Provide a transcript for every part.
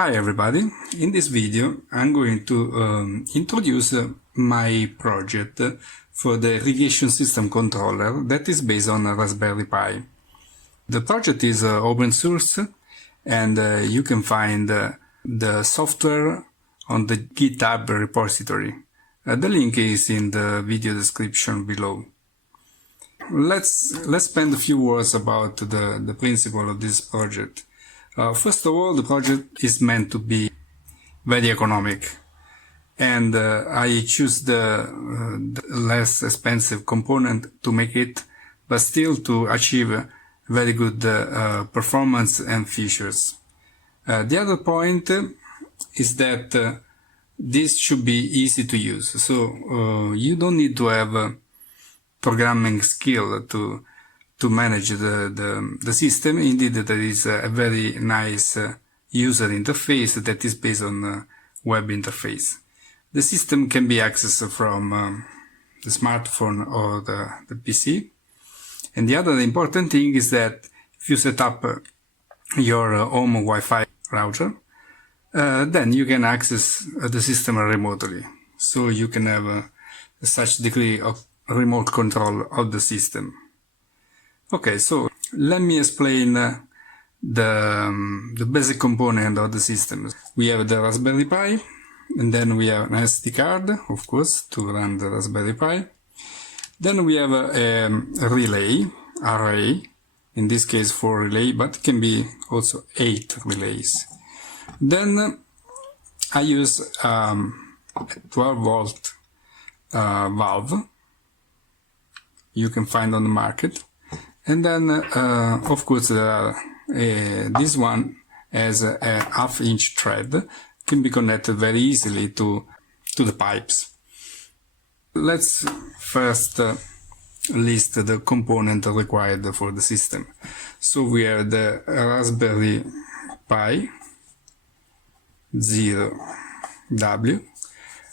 Hi everybody, in this video I'm going to introduce my project for the irrigation system controller that is based on a Raspberry Pi. The project is open source and you can find the software on the GitHub repository. The link is in the video description below. Let's spend a few words about the principle of this project. First of all, the project is meant to be very economic, and I choose the less expensive component to make it, but still to achieve very good performance and features. The other point is that this should be easy to use, so you don't need to have programming skill to manage the system. Indeed, there is a very nice user interface that is based on web interface. The system can be accessed from the smartphone or the PC. And the other important thing is that if you set up your home Wi-Fi router, then you can access the system remotely. So you can have such degree of remote control of the system. Okay, so let me explain the basic component of the system. We have the Raspberry Pi, and then we have an SD card, of course, to run the Raspberry Pi. Then we have a relay array, in this case 4 relay, but it can be also 8 relays. Then I use a 12 volt valve you can find on the market. And then, of course, this one has a half-inch thread, can be connected very easily to the pipes. Let's first list the component required for the system. So we have the Raspberry Pi Zero W,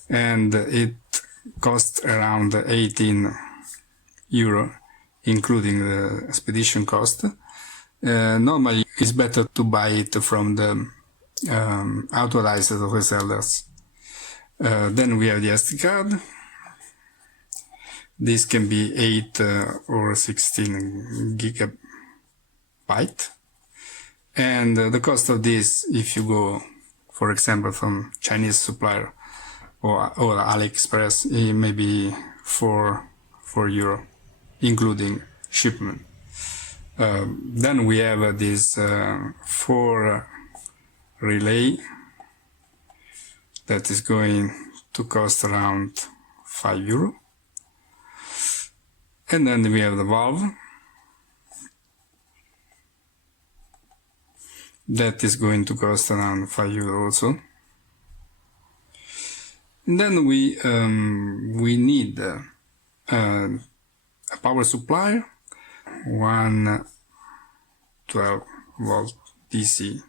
and it costs around 18 euro. Including the expedition cost. Normally it's better to buy it from the authorized resellers. Then we have the SD card. This can be 8 or 16 gigabyte. And the cost of this, if you go, for example, from Chinese supplier or AliExpress, it may be 4 euro. Including shipment. Then we have this 4 relay that is going to cost around 5 euro. And then we have the valve that is going to cost around 5 euro also. And then we need a power supply, one 12 volt DC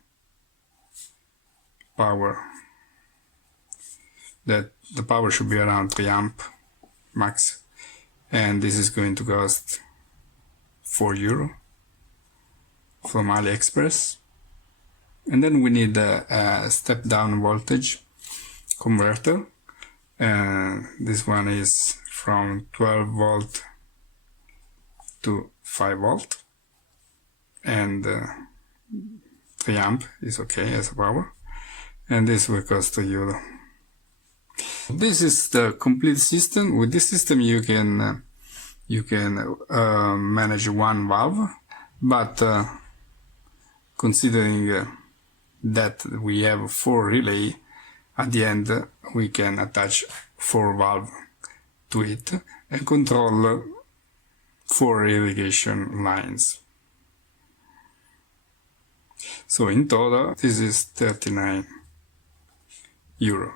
power, that the power should be around 3 amp max, and this is going to cost 4 euro from AliExpress. And then we need a step down voltage converter, this one is from 12 volt to 5 volt, and 3 amp is okay as a power, and this will cost €1. This is the complete system. With this system you can manage one valve, but considering that we have 4 relay, at the end we can attach 4 valve to it and control 4 irrigation lines. So in total this is 39 euro.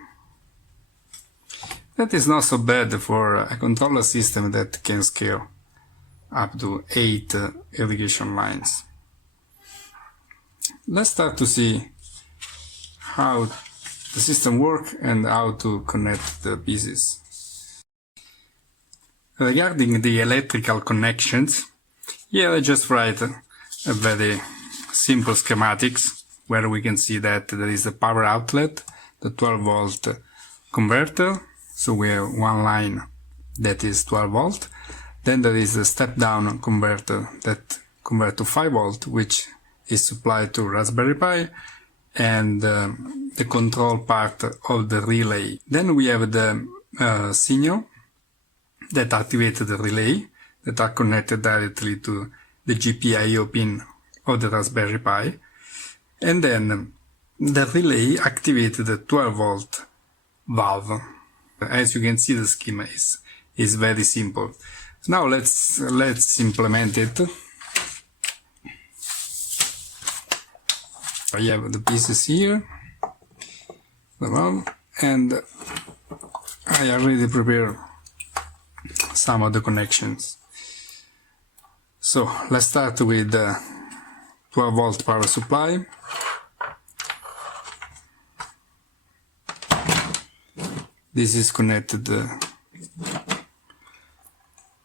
That is not so bad for a controller system that can scale up to 8 irrigation lines. Let's start to see how the system works and how to connect the pieces. Regarding the electrical connections, here I just write a very simple schematics where we can see that there is a power outlet, the 12-volt converter. So we have one line that is 12 volt. Then there is a step-down converter that converts to 5 volt, which is supplied to Raspberry Pi, and the control part of the relay. Then we have the signal that activates the relay, that are connected directly to the GPIO pin of the Raspberry Pi. And then the relay activates the 12 volt valve. As you can see, the schema is very simple. Now let's implement it. I have the pieces here, the valve, and I already prepared some of the connections. So let's start with the 12 volt power supply. This is connected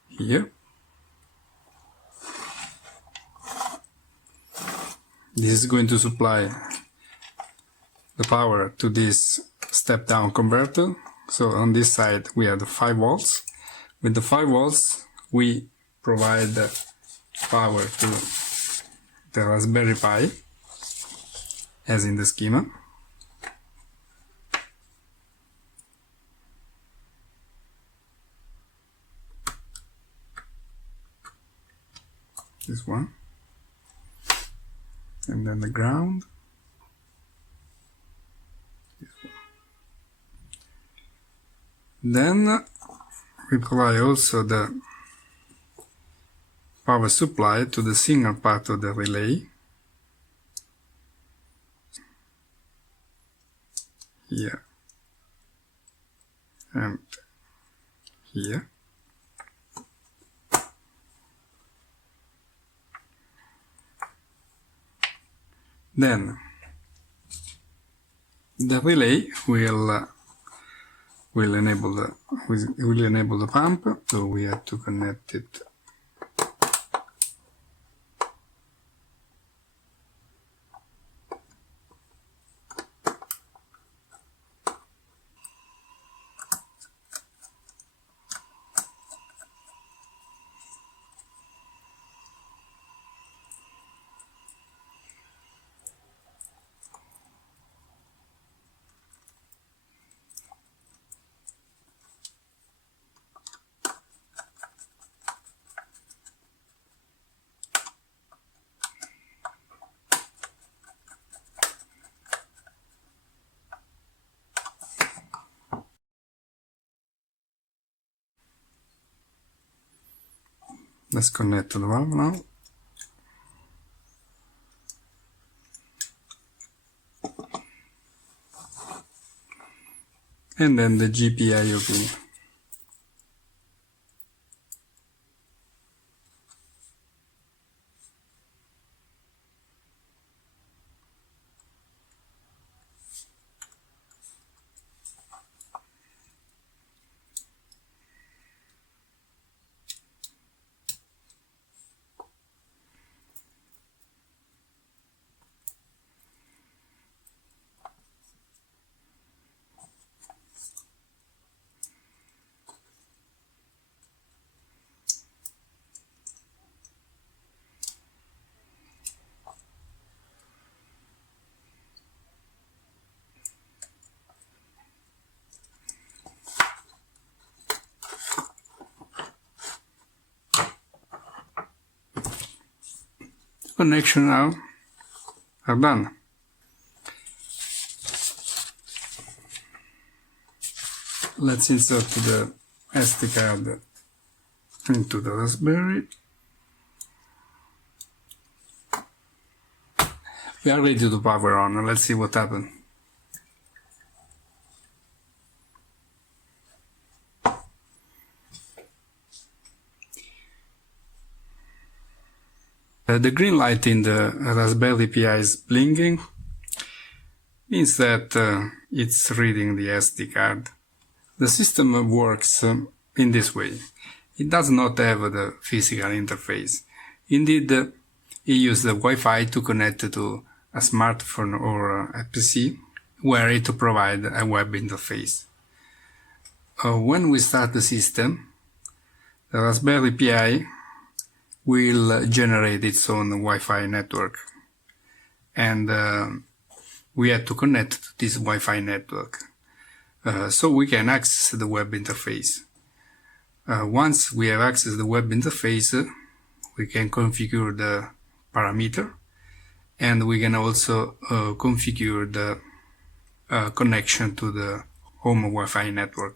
here. This is going to supply the power to this step-down converter. So on this side we have the 5 volts. With the 5 volts we provide the power to the Raspberry Pi, as in the schema. This one. And then the ground. This one. Then we provide also the power supply to the signal part of the relay. Here. And here. Then the relay will enable the pump, so we have to connect it . Let's connect to the valve now. And then the GPIO pin. Connection now are done. Let's insert the SD card into the Raspberry. We are ready to power on. Let's see what happens. The green light in the Raspberry Pi is blinking, means that it's reading the SD card. The system works in this way. It does not have the physical interface. Indeed, it uses the Wi-Fi to connect to a smartphone or a PC, we are ready to provide a web interface. When we start the system, the Raspberry Pi will generate its own Wi-Fi network, and we have to connect to this Wi-Fi network so we can access the web interface. Once we have access to the web interface, we can configure the parameter, and we can also configure the connection to the home Wi-Fi network.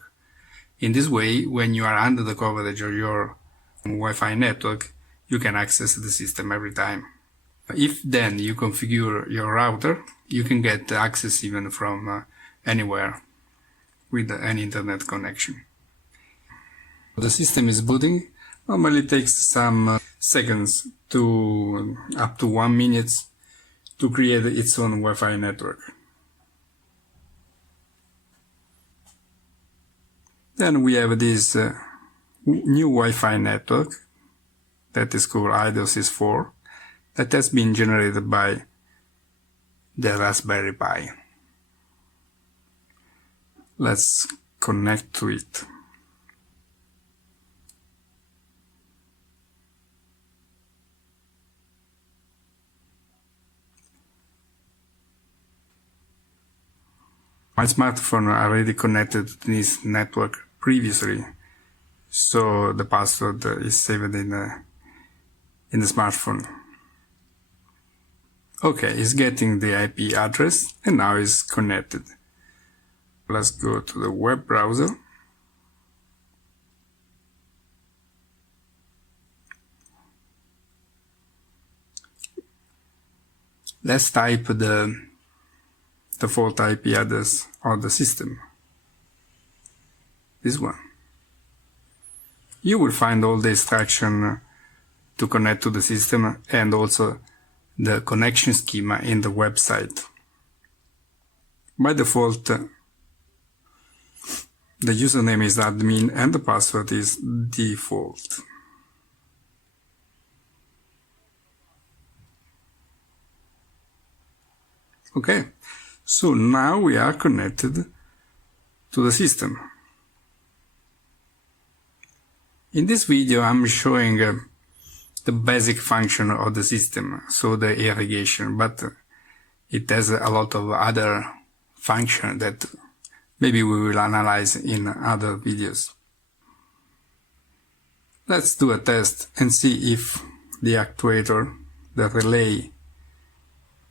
In this way, when you are under the coverage of your Wi-Fi network, you can access the system every time. If then you configure your router, you can get access even from anywhere with any internet connection. The system is booting. Normally it takes some seconds to up to 1 minute to create its own Wi-Fi network. Then we have this new Wi-Fi network that is called IDOSys4 that has been generated by the Raspberry Pi. Let's connect to it. My smartphone already connected to this network previously, so the password is saved in the smartphone. Okay, it's getting the IP address and now it's connected. Let's go to the web browser. Let's type the default IP address of the system. This one. You will find all the instructions to connect to the system and also the connection schema in the website. By default, the username is admin and the password is default. Okay, so now we are connected to the system. In this video I'm showing the basic function of the system, so the irrigation, but it has a lot of other functions that maybe we will analyze in other videos. Let's do a test and see if the actuator, the relay,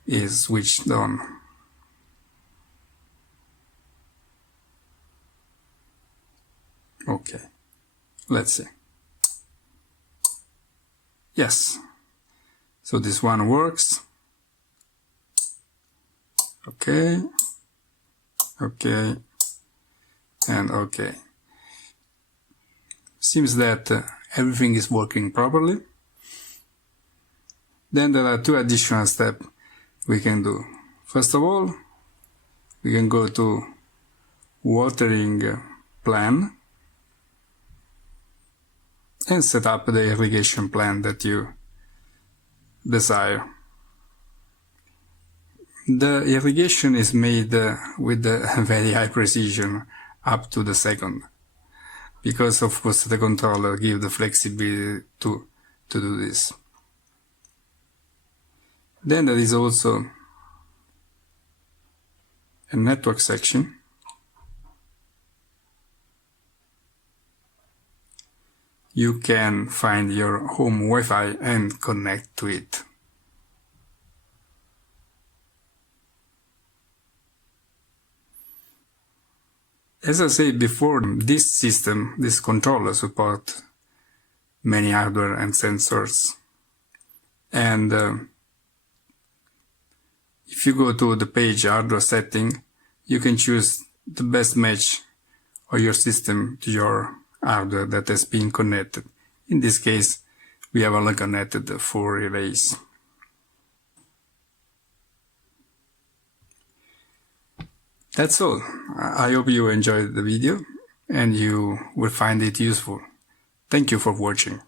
is switched on. Okay, let's see. Yes, so this one works. Okay, okay, and okay. Seems that everything is working properly. Then there are two additional steps we can do. First of all, we can go to watering plan and set up the irrigation plan that you desire. The irrigation is made with a very high precision up to the second, because of course the controller gives the flexibility to do this. Then there is also a network section. You can find your home Wi-Fi and connect to it. As I said before, this system, this controller supports many hardware and sensors. And if you go to the page hardware setting, you can choose the best match of your system to your hardware that has been connected. In this case, we have only connected 4 relays. That's all. I hope you enjoyed the video and you will find it useful. Thank you for watching.